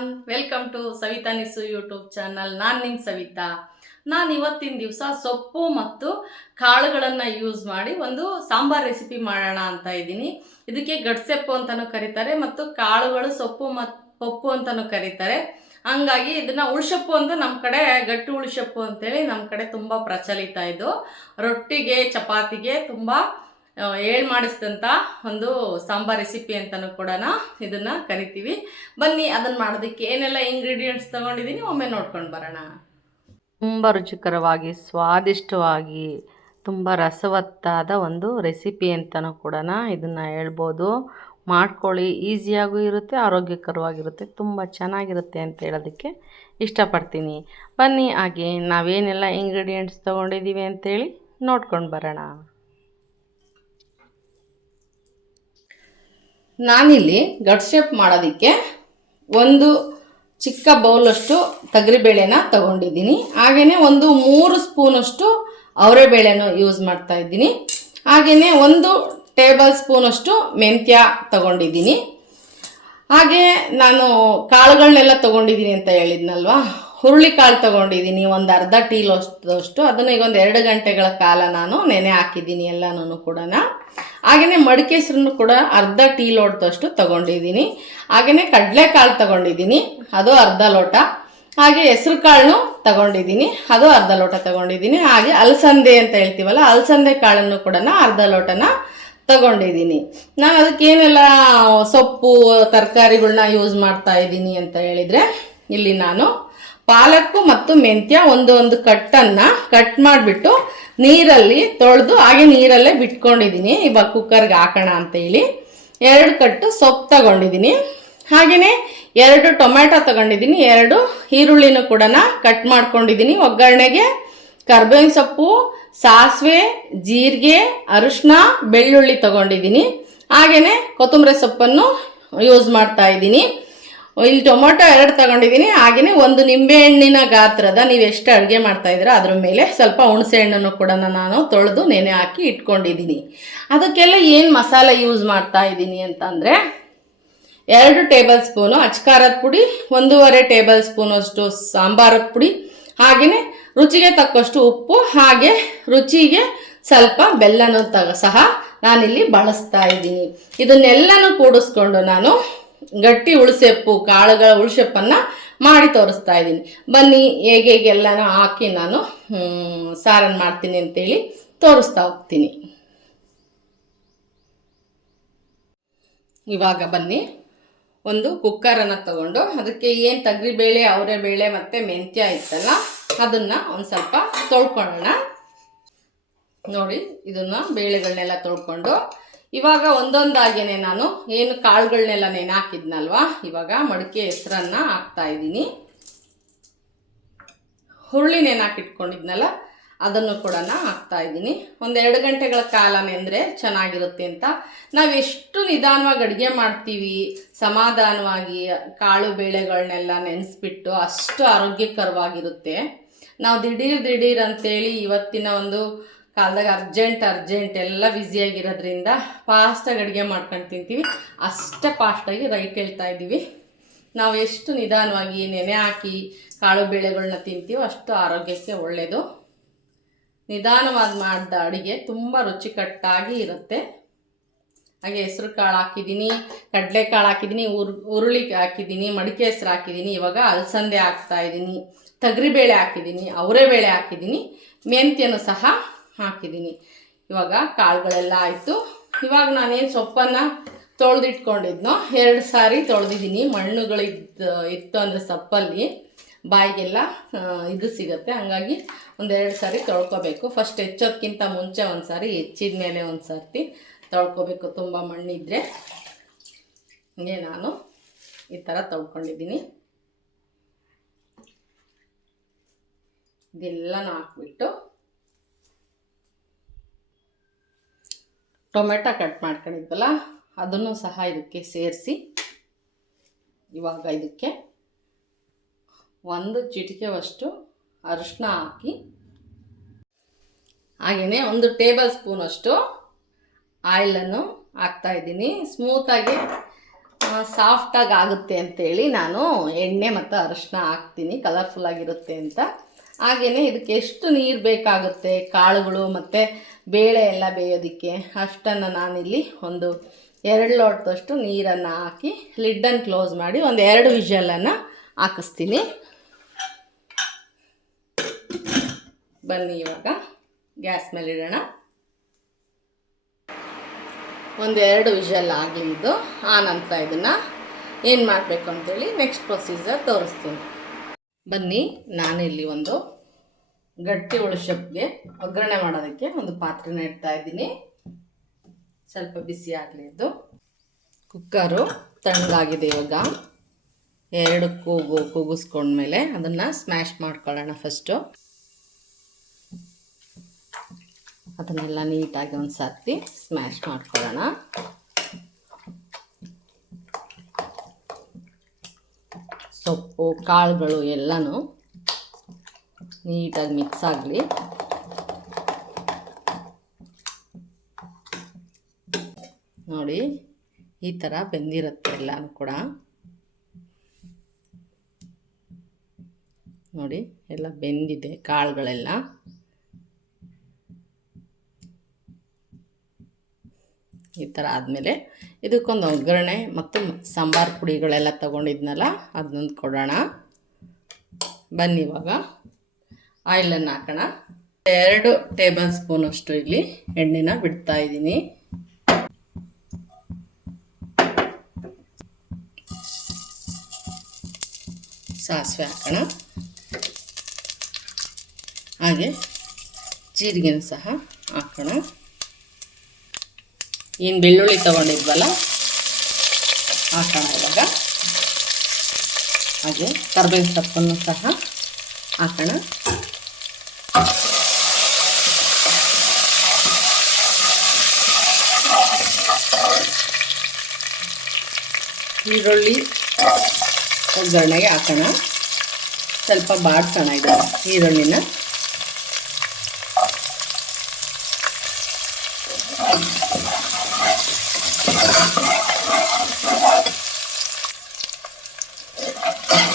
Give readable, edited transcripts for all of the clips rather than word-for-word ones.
Everyone, welcome to Savitha Nisu YouTube channel. ನಾನು ನಿಮ್ಮ ಸವಿತಾ. ನಾನು ಇವತ್ತಿನ ದಿವಸ ಸೊಪ್ಪು ಮತ್ತು ಕಾಳುಗಳನ್ನು ಯೂಸ್ ಮಾಡಿ ಒಂದು ಸಾಂಬಾರ್ ರೆಸಿಪಿ ಮಾಡೋಣ ಅಂತ ಇದ್ದೀನಿ. ಇದಕ್ಕೆ ಗಡ್ಸೆಪ್ಪು ಅಂತಲೂ ಕರೀತಾರೆ ಮತ್ತು ಕಾಳುಗಳು ಸೊಪ್ಪು ಮತ್ತು ಪಪ್ಪು ಅಂತಲೂ ಕರೀತಾರೆ. ಹಂಗಾಗಿ ಇದನ್ನು ಉಳ್ಸಪ್ಪು ಅಂತ ನಮ್ಮ ಕಡೆ, ಗಟ್ಟಿ ಉಳ್ಸಪ್ಪು ಅಂತೇಳಿ ನಮ್ಮ ಕಡೆ ತುಂಬ ಪ್ರಚಲಿತ. ಇದು ರೊಟ್ಟಿಗೆ ಚಪಾತಿಗೆ ತುಂಬ ಮಾಡಿಸಿದಂಥ ಒಂದು ಸಾಂಬಾರ್ ರೆಸಿಪಿ ಅಂತಲೂ ಕೂಡ ಇದನ್ನು ಕರಿತೀವಿ. ಬನ್ನಿ ಅದನ್ನು ಮಾಡೋದಕ್ಕೆ ಏನೆಲ್ಲ ಇಂಗ್ರೀಡಿಯೆಂಟ್ಸ್ ತೊಗೊಂಡಿದ್ದೀನಿ ಒಮ್ಮೆ ನೋಡ್ಕೊಂಡು ಬರೋಣ. ತುಂಬ ರುಚಿಕರವಾಗಿ, ಸ್ವಾದಿಷ್ಟವಾಗಿ, ತುಂಬ ರಸವತ್ತಾದ ಒಂದು ರೆಸಿಪಿ ಅಂತಲೂ ಕೂಡ ಇದನ್ನು ಹೇಳ್ಬೋದು. ಮಾಡ್ಕೊಳ್ಳಿ, ಈಸಿಯಾಗೂ ಇರುತ್ತೆ, ಆರೋಗ್ಯಕರವಾಗಿರುತ್ತೆ, ತುಂಬ ಚೆನ್ನಾಗಿರುತ್ತೆ ಅಂತ ಹೇಳೋದಕ್ಕೆ ಇಷ್ಟಪಡ್ತೀನಿ. ಬನ್ನಿ ಹಾಗೆ ನಾವೇನೆಲ್ಲ ಇಂಗ್ರೀಡಿಯೆಂಟ್ಸ್ ತೊಗೊಂಡಿದ್ದೀವಿ ಅಂತೇಳಿ ನೋಡ್ಕೊಂಡು ಬರೋಣ. ನಾನಿಲ್ಲಿ ಗಟ್ ಶೇಪ್ ಮಾಡೋದಕ್ಕೆ ಒಂದು ಚಿಕ್ಕ ಬೌಲಷ್ಟು ತೊಗರಿಬೇಳೆನ ತಗೊಂಡಿದ್ದೀನಿ. ಹಾಗೆಯೇ ಒಂದು 3 ಸ್ಪೂನಷ್ಟು ಅವರೆಬೇಳೆನೂ ಯೂಸ್ ಮಾಡ್ತಾ ಇದ್ದೀನಿ. ಹಾಗೆಯೇ 1 ಟೇಬಲ್ ಸ್ಪೂನಷ್ಟು ಮೆಂತ್ಯ ತಗೊಂಡಿದ್ದೀನಿ. ಹಾಗೆ ನಾನು ಕಾಳುಗಳನ್ನೆಲ್ಲ ತೊಗೊಂಡಿದ್ದೀನಿ ಅಂತ ಹೇಳಿದ್ನಲ್ವ, ಹುರುಳಿಕಾಳು ತೊಗೊಂಡಿದ್ದೀನಿ ಒಂದು ಅರ್ಧ ಟೀಲಷ್ಟು. ಅದನ್ನು ಈಗ ಒಂದು 2 ಗಂಟೆಗಳ ಕಾಲ ನಾನು ನೆನೆ ಹಾಕಿದ್ದೀನಿ ಎಲ್ಲನೂ ಕೂಡ. ಹಾಗೆಯೇ ಮಡಿಕೆ ಹೆಸರನ್ನು ಕೂಡ ಅರ್ಧ ಟೀ ಲೋಟದಷ್ಟು ತೊಗೊಂಡಿದ್ದೀನಿ. ಹಾಗೆಯೇ ಕಡಲೆಕಾಳು ತೊಗೊಂಡಿದ್ದೀನಿ, ಅದು ಅರ್ಧ ಲೋಟ. ಹಾಗೆ ಹೆಸರು ಕಾಳನ್ನು ತಗೊಂಡಿದ್ದೀನಿ, ಅದು ಅರ್ಧ ಲೋಟ ತೊಗೊಂಡಿದ್ದೀನಿ. ಹಾಗೆ ಅಲಸಂದೆ ಅಂತ ಹೇಳ್ತೀವಲ್ಲ, ಅಲಸಂದೆ ಕಾಳನ್ನು ಕೂಡ ಅರ್ಧ ಲೋಟನ ತಗೊಂಡಿದ್ದೀನಿ. ನಾನು ಅದಕ್ಕೇನೆಲ್ಲ ಸೊಪ್ಪು ತರಕಾರಿಗಳನ್ನ ಯೂಸ್ ಮಾಡ್ತಾ ಇದ್ದೀನಿ ಅಂತ ಹೇಳಿದರೆ, ಇಲ್ಲಿ ನಾನು ಪಾಲಕ್ಕು ಮತ್ತು ಮೆಂತ್ಯ ಒಂದು ಕಟ್ಟನ್ನು ಕಟ್ ಮಾಡಿಬಿಟ್ಟು ನೀರಲ್ಲಿ ತೊಳೆದು ಹಾಗೆ ನೀರಲ್ಲೇ ಬಿಟ್ಕೊಂಡಿದ್ದೀನಿ. ಇವಾಗ ಕುಕ್ಕರ್ಗೆ ಹಾಕೋಣ ಅಂತೇಳಿ 2 ಕಟ್ಟು ಸೊಪ್ಪು ತಗೊಂಡಿದ್ದೀನಿ. ಹಾಗೆಯೇ 2 ಟೊಮೆಟೊ ತಗೊಂಡಿದ್ದೀನಿ. 2 ಈರುಳ್ಳಿನೂ ಕೂಡ ಕಟ್ ಮಾಡ್ಕೊಂಡಿದ್ದೀನಿ. ಒಗ್ಗರಣೆಗೆ ಕರ್ಬೇವಿನ ಸೊಪ್ಪು, ಸಾಸಿವೆ, ಜೀರಿಗೆ, ಅರಿಶಿನ, ಬೆಳ್ಳುಳ್ಳಿ ತಗೊಂಡಿದ್ದೀನಿ. ಹಾಗೆಯೇ ಕೊತ್ತಂಬರಿ ಸೊಪ್ಪನ್ನು ಯೂಸ್ ಮಾಡ್ತಾ ಇದ್ದೀನಿ. ಇಲ್ಲಿ ಟೊಮೊಟೊ 2 ತಗೊಂಡಿದ್ದೀನಿ. ಹಾಗೆಯೇ 1 ನಿಂಬೆಹಣ್ಣಿನ ಗಾತ್ರದ, ನೀವು ಎಷ್ಟು ಅಡುಗೆ ಮಾಡ್ತಾಯಿದ್ದೀರೋ ಅದ್ರ ಮೇಲೆ ಸ್ವಲ್ಪ ಹುಣಸೆ ಹಣ್ಣನ್ನು ಕೂಡ ನಾನು ತೊಳೆದು ನೆನೆ ಹಾಕಿ ಇಟ್ಕೊಂಡಿದ್ದೀನಿ. ಅದಕ್ಕೆಲ್ಲ ಏನು ಮಸಾಲೆ ಯೂಸ್ ಮಾಡ್ತಾ ಇದ್ದೀನಿ ಅಂತಂದರೆ, 2 ಟೇಬಲ್ ಸ್ಪೂನು ಅಚ್ಕಾರದ ಪುಡಿ, 1.5 ಟೇಬಲ್ ಸ್ಪೂನಷ್ಟು ಸಾಂಬಾರದ ಪುಡಿ, ಹಾಗೆಯೇ ರುಚಿಗೆ ತಕ್ಕಷ್ಟು ಉಪ್ಪು, ಹಾಗೆ ರುಚಿಗೆ ಸ್ವಲ್ಪ ಬೆಲ್ಲನೂ ಸಹ ನಾನಿಲ್ಲಿ ಬಳಸ್ತಾ ಇದ್ದೀನಿ. ಇದನ್ನೆಲ್ಲನೂ ಕೂಡಿಸ್ಕೊಂಡು ನಾನು ಗಟ್ಟಿ ಉಳಿಸೆಪ್ಪು, ಕಾಳುಗಳ ಉಳಿಸೆಪ್ಪನ್ನು ಮಾಡಿ ತೋರಿಸ್ತಾ ಇದ್ದೀನಿ. ಬನ್ನಿ ಹೇಗೆಲ್ಲನೂ ಹಾಕಿ ನಾನು ಸಾರನ್ನು ಮಾಡ್ತೀನಿ ಅಂತೇಳಿ ತೋರಿಸ್ತಾ ಹೋಗ್ತೀನಿ. ಇವಾಗ ಬನ್ನಿ ಒಂದು ಕುಕ್ಕರನ್ನು ತಗೊಂಡು ಅದಕ್ಕೆ ಏನು ತೊಗರಿಬೇಳೆ, ಅವರೆಬೇಳೆ ಮತ್ತು ಮೆಂತ್ಯ ಇತ್ತಲ್ಲ, ಅದನ್ನು ಒಂದು ಸ್ವಲ್ಪ ತೊಳ್ಕೊಳ್ಳೋಣ. ನೋಡಿ, ಇದನ್ನು ಬೇಳೆಗಳನ್ನೆಲ್ಲ ತೊಳ್ಕೊಂಡು ಇವಾಗ ಒಂದೊಂದಾಗೇನೆ ನಾನು ಏನು ಕಾಳುಗಳನ್ನೆಲ್ಲ ನೆನೆ ಹಾಕಿದ್ನಲ್ವ, ಇವಾಗ ಮಡಿಕೆ ಹೆಸರನ್ನು ಹಾಕ್ತಾ ಇದ್ದೀನಿ. ಹುರುಳಿ ನೆನೆ ಹಾಕಿಟ್ಕೊಂಡಿದ್ನಲ್ಲ ಅದನ್ನು ಕೂಡ ಹಾಕ್ತಾ ಇದ್ದೀನಿ. 1-2 ಗಂಟೆಗಳ ಕಾಲ ನೆಂದರೆ ಚೆನ್ನಾಗಿರುತ್ತೆ ಅಂತ. ನಾವು ಎಷ್ಟು ನಿಧಾನವಾಗಿ ಅಡುಗೆ ಮಾಡ್ತೀವಿ, ಸಮಾಧಾನವಾಗಿ ಕಾಳು ಬೇಳೆಗಳನ್ನೆಲ್ಲ ನೆನೆಸ್ಬಿಟ್ಟು, ಅಷ್ಟು ಆರೋಗ್ಯಕರವಾಗಿರುತ್ತೆ. ನಾವು ದಿಢೀರ್ ಅಂತೇಳಿ ಇವತ್ತಿನ ಒಂದು ಕಾಲದಾಗ ಅರ್ಜೆಂಟ್ ಎಲ್ಲ ಬ್ಯುಸಿಯಾಗಿರೋದ್ರಿಂದ ಫಾಸ್ಟಾಗಿ ಅಡುಗೆ ಮಾಡ್ಕೊಂಡು ತಿಂತೀವಿ. ಅಷ್ಟೇ ಫಾಸ್ಟಾಗಿ ರೈಟ್ ಹೇಳ್ತಾ ಇದ್ದೀವಿ. ನಾವು ಎಷ್ಟು ನಿಧಾನವಾಗಿ ನೆನೆ ಹಾಕಿ ಕಾಳು ಬೇಳೆಗಳನ್ನ ತಿಂತೀವೋ ಅಷ್ಟು ಆರೋಗ್ಯಕ್ಕೆ ಒಳ್ಳೆಯದು. ನಿಧಾನವಾಗಿ ಮಾಡಿದ ಅಡುಗೆ ತುಂಬ ರುಚಿಕಟ್ಟಾಗಿ ಇರುತ್ತೆ. ಹಾಗೆ ಹೆಸರು ಕಾಳು ಹಾಕಿದ್ದೀನಿ, ಕಡಲೆಕಾಳು ಹಾಕಿದ್ದೀನಿ, ಹುರುಳಿ ಹಾಕಿದ್ದೀನಿ, ಮಡಿಕೆ ಹೆಸರು ಹಾಕಿದ್ದೀನಿ. ಇವಾಗ ಅಲಸಂದೆ ಹಾಕ್ತಾಯಿದ್ದೀನಿ, ತೊಗರಿಬೇಳೆ ಹಾಕಿದ್ದೀನಿ, ಅವರೆಬೇಳೆ ಹಾಕಿದ್ದೀನಿ, ಮೆಂತ್ಯನೂ ಸಹ ಹಾಕಿದ್ದೀನಿ. ಇವಾಗ ಕಾಳುಗಳೆಲ್ಲ ಆಯಿತು. ಇವಾಗ ನಾನೇನು ಸೊಪ್ಪನ್ನು ತೊಳೆದಿಟ್ಕೊಂಡಿದ್ನೋ 2 ಸಾರಿ ತೊಳೆದಿದ್ದೀನಿ. ಇತ್ತು ಅಂದರೆ ಸೊಪ್ಪಲ್ಲಿ ಬಾಯಿಗೆಲ್ಲ ಇದು ಸಿಗುತ್ತೆ, ಹಂಗಾಗಿ 1-2 ಸಾರಿ ತೊಳ್ಕೊಬೇಕು. ಫಸ್ಟ್ ಹೆಚ್ಚೋದಕ್ಕಿಂತ ಮುಂಚೆ 1 ಸಾರಿ, ಹೆಚ್ಚಿದ ಮೇಲೆ 1 ಸರ್ತಿ ತೊಳ್ಕೊಬೇಕು, ತುಂಬ ಮಣ್ಣಿದ್ರೆ. ಹಂಗೆ ನಾನು ಈ ಥರ ತೊಳ್ಕೊಂಡಿದ್ದೀನಿ. ಇದೆಲ್ಲನೂ ಹಾಕ್ಬಿಟ್ಟು ಟೊಮೆಟೊ ಕಟ್ ಮಾಡ್ಕೊಂಡಿದ್ವಲ್ಲ ಅದನ್ನು ಸಹ ಇದಕ್ಕೆ ಸೇರಿಸಿ, ಇವಾಗ ಇದಕ್ಕೆ 1 ಚಿಟಿಕೆಯಷ್ಟು ಅರಿಶಿನ ಹಾಕಿ, ಹಾಗೆಯೇ 1 ಟೇಬಲ್ ಸ್ಪೂನಷ್ಟು ಆಯಿಲನ್ನು ಹಾಕ್ತಾಯಿದ್ದೀನಿ. ಸ್ಮೂತಾಗಿ ಸಾಫ್ಟಾಗಿ ಆಗುತ್ತೆ ಅಂತೇಳಿ ನಾನು ಎಣ್ಣೆ ಮತ್ತು ಅರಿಶಿನ ಹಾಕ್ತೀನಿ, ಕಲರ್ಫುಲ್ಲಾಗಿರುತ್ತೆ ಅಂತ. ಹಾಗೆಯೇ ಇದಕ್ಕೆ ಎಷ್ಟು ನೀರು ಬೇಕಾಗುತ್ತೆ ಕಾಳುಗಳು ಮತ್ತು ಬೇಳೆ ಎಲ್ಲ ಬೇಯೋದಕ್ಕೆ ಅಷ್ಟನ್ನು ನಾನಿಲ್ಲಿ ಒಂದು 2 ಲೋಟದಷ್ಟು ನೀರನ್ನು ಹಾಕಿ ಲಿಡ್ಡನ್ನು ಕ್ಲೋಸ್ ಮಾಡಿ ಒಂದು 2 ವಿಷಲನ್ನು ಹಾಕಿಸ್ತೀನಿ. ಬನ್ನಿ ಇವಾಗ ಗ್ಯಾಸ್ ಮೇಲೆ ಇಡೋಣ. ಒಂದು 2 ವಿಷಲ್ ಆಗಲಿ ಇದು. ಆ ನಂತರ ಇದನ್ನು ಏನು ಮಾಡಬೇಕು ಅಂತೇಳಿ ನೆಕ್ಸ್ಟ್ ಪ್ರೊಸೀಜರ್ ತೋರಿಸ್ತೀನಿ. ಬನ್ನಿ, ನಾನಿಲ್ಲಿ ಒಂದು ಗಟ್ಟಿ ಉಳಿಸಪ್ಗೆ ಒಗ್ಗರಣೆ ಮಾಡೋದಕ್ಕೆ ಒಂದು ಪಾತ್ರೆನ ಇಡ್ತಾ ಇದ್ದೀನಿ. ಸ್ವಲ್ಪ ಬಿಸಿ ಆಗಲಿ ಇದು. ಕುಕ್ಕರು ತಣ್ಣಗಾಗಿದೆ. ಇವಾಗ 2 ಕೂಗಿಸ್ಕೊಂಡ್ಮೇಲೆ ಅದನ್ನು ಸ್ಮ್ಯಾಶ್ ಮಾಡ್ಕೊಳ್ಳೋಣ. ಫಸ್ಟು ಅದನ್ನೆಲ್ಲ ನೀಟಾಗಿ ಒಂದು ಸರ್ತಿ ಸ್ಮ್ಯಾಶ್ ಮಾಡ್ಕೊಳ್ಳೋಣ. ಸೊಪ್ಪು ಕಾಳುಗಳು ಎಲ್ಲನೂ ನೀಟಾಗಿ ಮಿಕ್ಸ್ ಆಗಲಿ. ನೋಡಿ, ಈ ಥರ ಬೆಂದಿರುತ್ತೆ ಎಲ್ಲನೂ ಕೂಡ. ನೋಡಿ, ಎಲ್ಲ ಬೆಂದಿದೆ ಕಾಳುಗಳೆಲ್ಲ. ಈ ಥರ ಆದಮೇಲೆ ಇದಕ್ಕೊಂದು ಒಗ್ಗರಣೆ ಮತ್ತು ಸಾಂಬಾರು ಪುಡಿಗಳೆಲ್ಲ ತೊಗೊಂಡಿದ್ನಲ್ಲ ಅದನ್ನೊಂದು ಕೊಡೋಣ. ಬನ್ನಿ ಇವಾಗ ಆಯಿಲನ್ನು ಹಾಕೋಣ. 2 ಟೇಬಲ್ ಸ್ಪೂನಷ್ಟು ಇಲ್ಲಿ ಎಣ್ಣೆನ ಬಿಡ್ತಾ ಇದ್ದೀನಿ. ಸಾಸಿವೆ ಹಾಕೋಣ. ಹಾಗೆ ಜೀರಿಗೆನೂ ಸಹ ಹಾಕೋಣ. ಏನು ಬೆಳ್ಳುಳ್ಳಿ ತೊಗೊಂಡಿದ್ವಲ್ಲ ಹಾಕೋಣ ಇವಾಗ. ಹಾಗೆ ಕರ್ಬೇವಿನ ಸೊಪ್ಪನ್ನು ಸಹ ಹಾಕೋಣ. ಈರುಳ್ಳಿ ಒಗ್ಗರಣೆಗೆ ಹಾಕೋಣ. ಸ್ವಲ್ಪ ಬಾಡಿಸೋಣ ಇದು ಈರುಳ್ಳಿನ.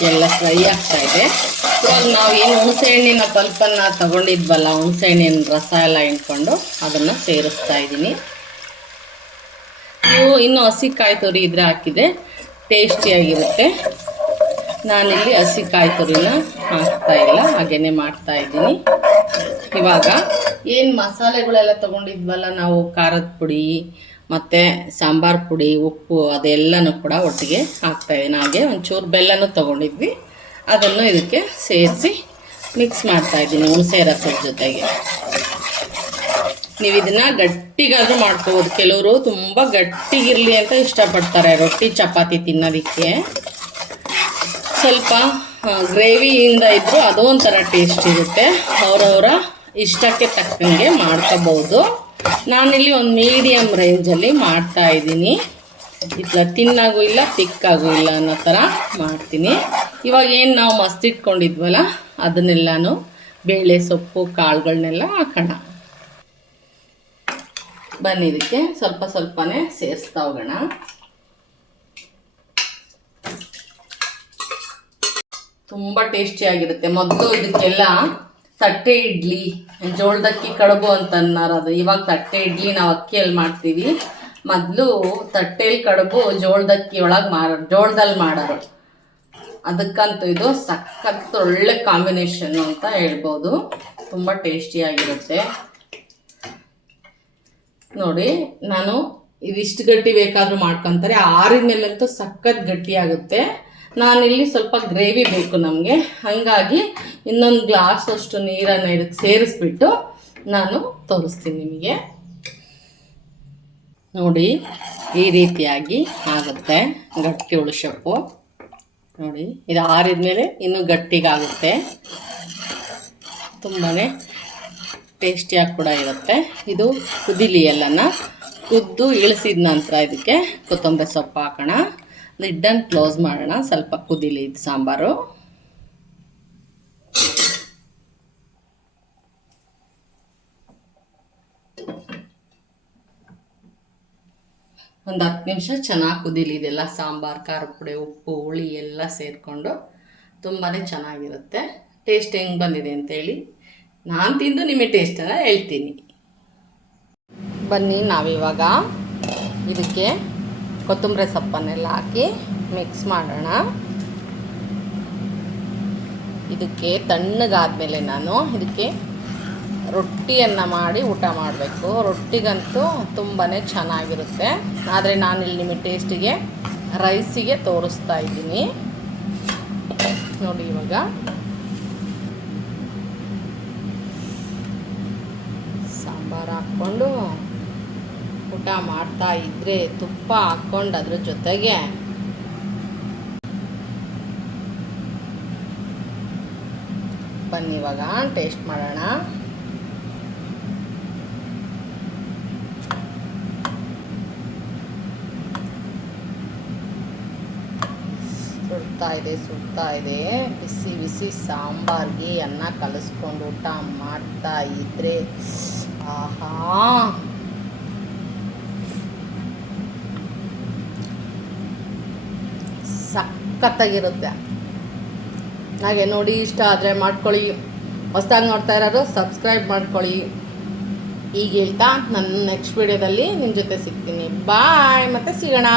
ಎಲ್ಲ ಫ್ರೈ ಆಗ್ತಾ ಇದೆ. ಇವಾಗ ನಾವು ಏನು ಹುಣಸೆ ಹಣ್ಣಿನ ಪಲ್ಪನ್ನು ತಗೊಂಡಿದ್ವಲ್ಲ, ಹುಣಸೆ ಹಣ್ಣಿನ ರಸ ಎಲ್ಲ ಹಿಂಡ್ಕೊಂಡು ಅದನ್ನು ಸೇರಿಸ್ತಾ ಇದ್ದೀನಿ. ನೀವು ಇನ್ನೂ ಹಸಿ ಕಾಯಿ ತುರಿ ಇದ್ರೆ ಹಾಕಿದರೆ ಟೇಸ್ಟಿಯಾಗಿರುತ್ತೆ. ನಾನಿಲ್ಲಿ ಹಸಿ ಕಾಯಿ ತುರಿನ ಹಾಕ್ತಾಯಿಲ್ಲ, ಹಾಗೇ ಮಾಡ್ತಾಯಿದ್ದೀನಿ. ಇವಾಗ ಏನು ಮಸಾಲೆಗಳೆಲ್ಲ ತೊಗೊಂಡಿದ್ವಲ್ಲ ನಾವು, ಖಾರದ ಪುಡಿ ಮತ್ತು ಸಾಂಬಾರು ಪುಡಿ, ಉಪ್ಪು ಅದೆಲ್ಲನೂ ಕೂಡ ಒಟ್ಟಿಗೆ ಹಾಕ್ತಾಯಿದ್ದೀನಿ. ಹಾಗೆ ಒಂಚೂರು ಬೆಲ್ಲನೂ ತೊಗೊಂಡಿದ್ವಿ, ಅದನ್ನು ಇದಕ್ಕೆ ಸೇರಿಸಿ ಮಿಕ್ಸ್ ಮಾಡ್ತಾಯಿದ್ದೀನಿ ಹುಣಸೆ ರಸದ ಜೊತೆಗೆ. ನೀವು ಇದನ್ನು ಗಟ್ಟಿಗಾದರೂ ಮಾಡ್ಕೋಬೋದು. ಕೆಲವರು ತುಂಬ ಗಟ್ಟಿಗಿರಲಿ ಅಂತ ಇಷ್ಟಪಡ್ತಾರೆ ರೊಟ್ಟಿ ಚಪಾತಿ ತಿನ್ನೋದಕ್ಕೆ. ಸ್ವಲ್ಪ ಗ್ರೇವಿಯಿಂದ ಇದ್ದರೂ ಅದು ಒಂಥರ ಟೇಸ್ಟ್ ಇರುತ್ತೆ. ಅವರವರ ಇಷ್ಟಕ್ಕೆ ತಕ್ಕಂಗೆ ಮಾಡ್ಕೋಬೋದು. ನಾನಿಲ್ಲಿ ಒಂದು ಮೀಡಿಯಮ್ ರೇಂಜಲ್ಲಿ ಮಾಡ್ತಾಯಿದ್ದೀನಿ. ಇಲ್ಲ ತಿನ್ನಾಗೂ ಇಲ್ಲ ತಿಕ್ಕಾಗೂ ಇಲ್ಲ ಅನ್ನೋ ಥರ ಮಾಡ್ತೀನಿ. ಇವಾಗ ಏನು ನಾವು ಮಸ್ತಿಟ್ಕೊಂಡಿದ್ವಲ್ಲ ಅದನ್ನೆಲ್ಲನೂ ಬೇಳೆ ಸೊಪ್ಪು ಕಾಳುಗಳನ್ನೆಲ್ಲ ಹಾಕೋಣ. ಬನ್ನಿ ಇದಕ್ಕೆ ಸ್ವಲ್ಪ ಸ್ವಲ್ಪನೇ ಸೇರಿಸ್ತಾ ಹೋಗೋಣ. ತುಂಬ ಟೇಸ್ಟಿಯಾಗಿರುತ್ತೆ. ಮೊದಲು ಇದಕ್ಕೆಲ್ಲ ತಟ್ಟೆ ಇಡ್ಲಿ, ಜೋಳದಕ್ಕಿ ಕಡುಬು ಅಂತ ಅನ್ನೋದು. ಇವಾಗ ತಟ್ಟೆ ಇಡ್ಲಿ ನಾವು ಅಕ್ಕಿಯಲ್ಲಿ ಮಾಡ್ತೀವಿ. ಮೊದಲು ತಟ್ಟೆಯಲ್ಲಿ ಕಡುಬು ಜೋಳದಕ್ಕಿ ಒಳಗೆ ಜೋಳದಲ್ಲಿ ಮಾಡೋರು. ಅದಕ್ಕಂತೂ ಇದು ಸಖತ್ ಒಳ್ಳೆ ಕಾಂಬಿನೇಷನ್ನು ಅಂತ ಹೇಳ್ಬೋದು. ತುಂಬ ಟೇಸ್ಟಿಯಾಗಿರುತ್ತೆ. ನೋಡಿ, ನಾನು ಇದಿಷ್ಟು ಗಟ್ಟಿ ಬೇಕಾದರೂ ಮಾಡ್ಕೊತಾರೆ. ಆರಿದ ಮೇಲಂತೂ ಸಖತ್ ಗಟ್ಟಿಯಾಗುತ್ತೆ. ನಾನಿಲ್ಲಿ ಸ್ವಲ್ಪ ಗ್ರೇವಿ ಬೇಕು ನಮಗೆ, ಹಾಗಾಗಿ ಇನ್ನೊಂದು ಗ್ಲಾಸ್ ಅಷ್ಟು ನೀರನ್ನು ಇದಕ್ಕೆ ಸೇರಿಸ್ಬಿಟ್ಟು ನಾನು ತೋರಿಸ್ತೀನಿ ನಿಮಗೆ. ನೋಡಿ, ಈ ರೀತಿಯಾಗಿ ಆಗುತ್ತೆ ಗಟ್ಟಿ ಉಳಿಸಪ್ಪು. ನೋಡಿ, ಇದು ಆರಿದ ಮೇಲೆ ಇನ್ನೂ ಗಟ್ಟಿಗಾಗುತ್ತೆ. ತುಂಬಾ ಟೇಸ್ಟಿಯಾಗಿ ಕೂಡ ಇರುತ್ತೆ. ಇದು ಕುದಿಲಿ ಎಲ್ಲನ. ಕುದ್ದು ಇಳಿಸಿದ ನಂತರ ಇದಕ್ಕೆ ಕೊತ್ತಂಬರಿ ಸೊಪ್ಪು ಹಾಕೋಣ. ಲಿಡ್ಡನ್ನು ಕ್ಲೋಸ್ ಮಾಡೋಣ. ಸ್ವಲ್ಪ ಕುದಿಲಿ ಇದು ಸಾಂಬಾರು. ಒಂದು 10 ನಿಮಿಷ ಚೆನ್ನಾಗಿ ಕುದೀಲಿ. ಇದೆಲ್ಲ ಸಾಂಬಾರು, ಖಾರದ ಪುಡಿ, ಉಪ್ಪು, ಹುಳಿ ಎಲ್ಲ ಸೇರಿಕೊಂಡು ತುಂಬಾ ಚೆನ್ನಾಗಿರುತ್ತೆ. ಟೇಸ್ಟ್ ಹೆಂಗೆ ಬಂದಿದೆ ಅಂತೇಳಿ ನಾನು ತಿಂದು ನಿಮಗೆ ಟೇಸ್ಟನ್ನು ಹೇಳ್ತೀನಿ. ಬನ್ನಿ ನಾವಿವಾಗ ಇದಕ್ಕೆ ಕೊತ್ತಂಬರಿ ಸೊಪ್ಪನ್ನೆಲ್ಲ ಹಾಕಿ ಮಿಕ್ಸ್ ಮಾಡೋಣ. ಇದಕ್ಕೆ ತಣ್ಣಗಾದ್ಮೇಲೆ ನಾನು ಇದಕ್ಕೆ ರೊಟ್ಟಿಯನ್ನು ಮಾಡಿ ಊಟ ಮಾಡಬೇಕು. ರೊಟ್ಟಿಗಂತೂ ತುಂಬಾ ಚೆನ್ನಾಗಿರುತ್ತೆ. ಆದರೆ ನಾನಿಲ್ಲಿ ನಿಮಗೆ ಟೇಸ್ಟಿಗೆ ರೈಸಿಗೆ ತೋರಿಸ್ತಾ ಇದ್ದೀನಿ ನೋಡಿ. ಇವಾಗ ಸಾಂಬಾರು ಹಾಕ್ಕೊಂಡು ಊಟ ಮಾಡ್ತಾ ಇದ್ದರೆ, ತುಪ್ಪ ಹಾಕ್ಕೊಂಡು ಅದ್ರ ಜೊತೆಗೆ ಬನ್ನಿ ಇವಾಗ ಟೇಸ್ಟ್ ಮಾಡೋಣ. ಸುಡ್ತಾ ಇದೆ ಬಿಸಿ ಬಿಸಿ ಸಾಂಬಾರ್ಗೆ ಅನ್ನ ಕಲಿಸ್ಕೊಂಡು ಊಟ ಮಾಡ್ತಾ ಇದ್ರೆ ಆಹಾ, ಸಖತ್ತಾಗಿರುತ್ತೆ. ಹಾಗೆ ನೋಡಿ, ಇಷ್ಟ ಆದರೆ ಮಾಡ್ಕೊಳ್ಳಿ. ಹೊಸದಾಗಿ ನೋಡ್ತಾ ಇರೋರು ಸಬ್ಸ್ಕ್ರೈಬ್ ಮಾಡ್ಕೊಳ್ಳಿ. ಈಗ ಹೇಳ್ತಾ ನನ್ನ ನೆಕ್ಸ್ಟ್ ವಿಡಿಯೋದಲ್ಲಿ ನಿಮ್ಮ ಜೊತೆ ಸಿಗ್ತೀನಿ. ಬಾಯ್, ಮತ್ತೆ ಸಿಗೋಣ.